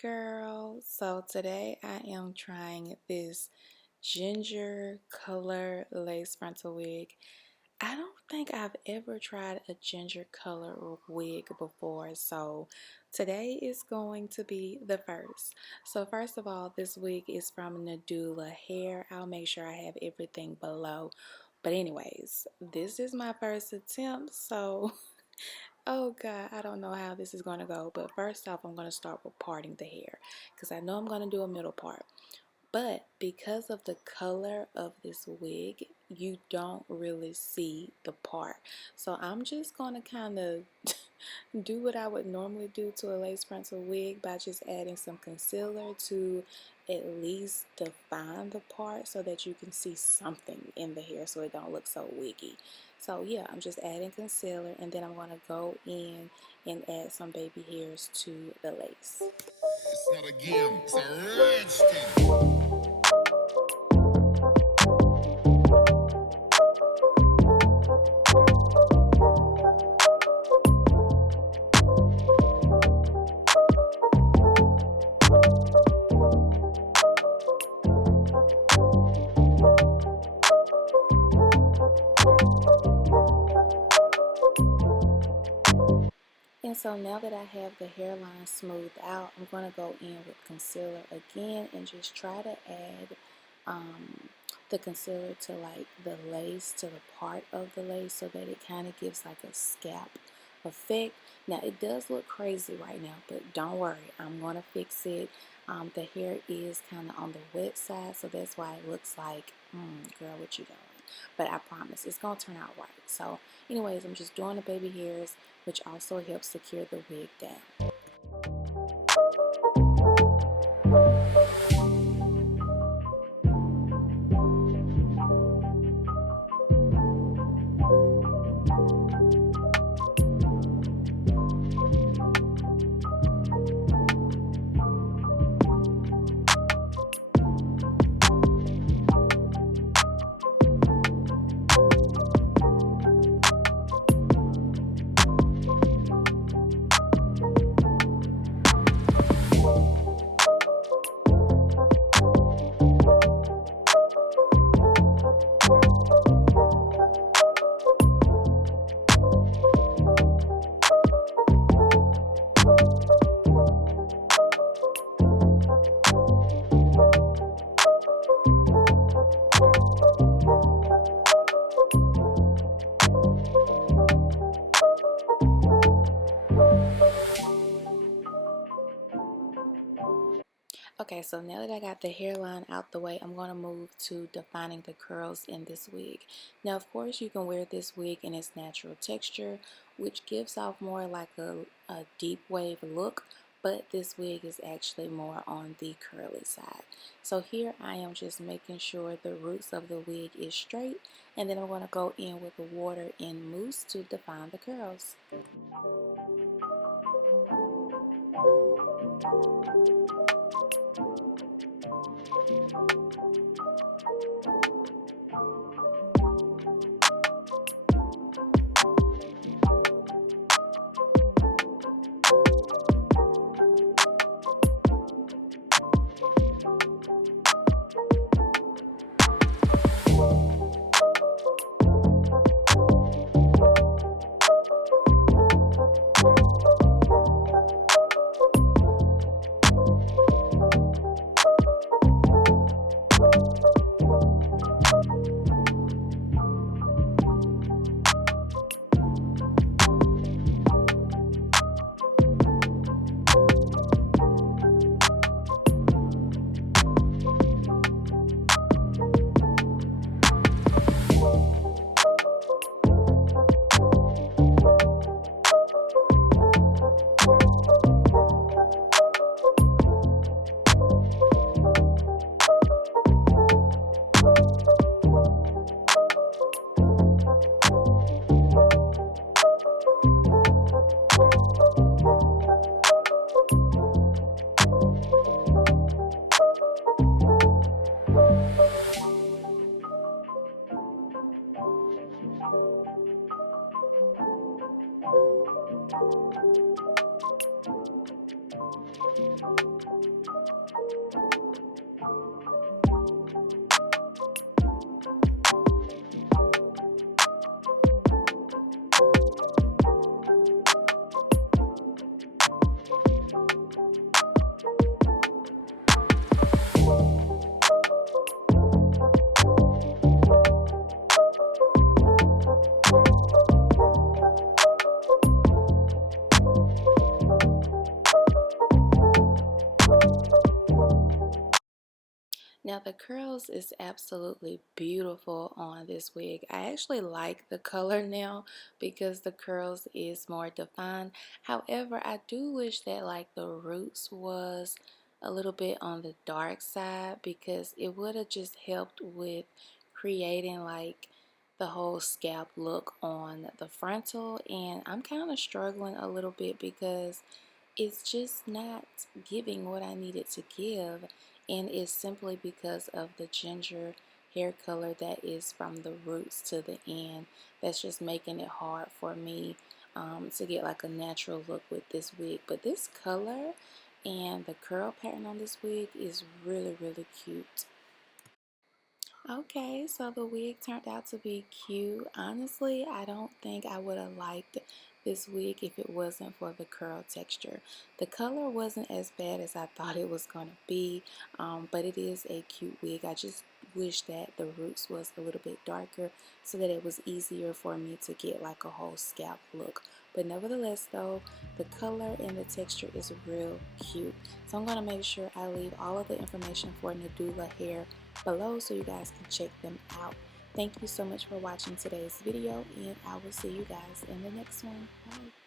girl. So today I am trying this ginger color lace frontal wig. I don't think I've ever tried a ginger color wig before, so today is going to be the first. So first of all, this wig is from NadulaHair. I'll make sure I have everything below. But anyways, this is my first attempt, so oh God, I don't know how this is going to go. But first off, I'm going to start with parting the hair because I know I'm going to do a middle part. But because of the color of this wig, you don't really see the part. So I'm just going to kind of do what I would normally do to a lace frontal wig by just adding some concealer to at least define the part so that you can see something in the hair so it don't look so wiggy. So yeah, I'm just adding concealer and then I'm going to go in and add some baby hairs to the lace. It's not a game, it's a rich thing. And so now that I have the hairline smoothed out, I'm going to go in with concealer again and just try to add the concealer to like the lace, to the part of the lace so that it kind of gives like a scalp effect. Now it does look crazy right now, but don't worry, I'm going to fix it. The hair is kind of on the wet side, so that's why it looks like, girl, what you doing? But I promise it's going to turn out right. So anyways, I'm just doing the baby hairs, which also helps secure the wig down. Okay, so now that I got the hairline out the way, I'm going to move to defining the curls in this wig. Now, of course, you can wear this wig in its natural texture, which gives off more like a deep wave look, but this wig is actually more on the curly side. So here I am just making sure the roots of the wig is straight, and then I'm going to go in with the water and mousse to define the curls. Now the curls is absolutely beautiful on this wig. I actually like the color now because the curls is more defined. However, I do wish that like the roots was a little bit on the dark side because it would have just helped with creating like the whole scalp look on the frontal, and I'm kind of struggling a little bit because it's just not giving what I needed to give, and it's simply because of the ginger hair color that is from the roots to the end that's just making it hard for me to get like a natural look with this wig. But this color and the curl pattern on this wig is really cute. Okay, so the wig turned out to be cute. Honestly, I don't think I would have liked this wig if it wasn't for the curl texture. The color wasn't as bad as I thought it was going to be, but it is a cute wig. I just wish that the roots was a little bit darker so that it was easier for me to get like a whole scalp look. But nevertheless though, the color and the texture is real cute. So I'm going to make sure I leave all of the information for Nadula hair below so you guys can check them out. Thank you so much for watching today's video, and I will see you guys in the next one. Bye.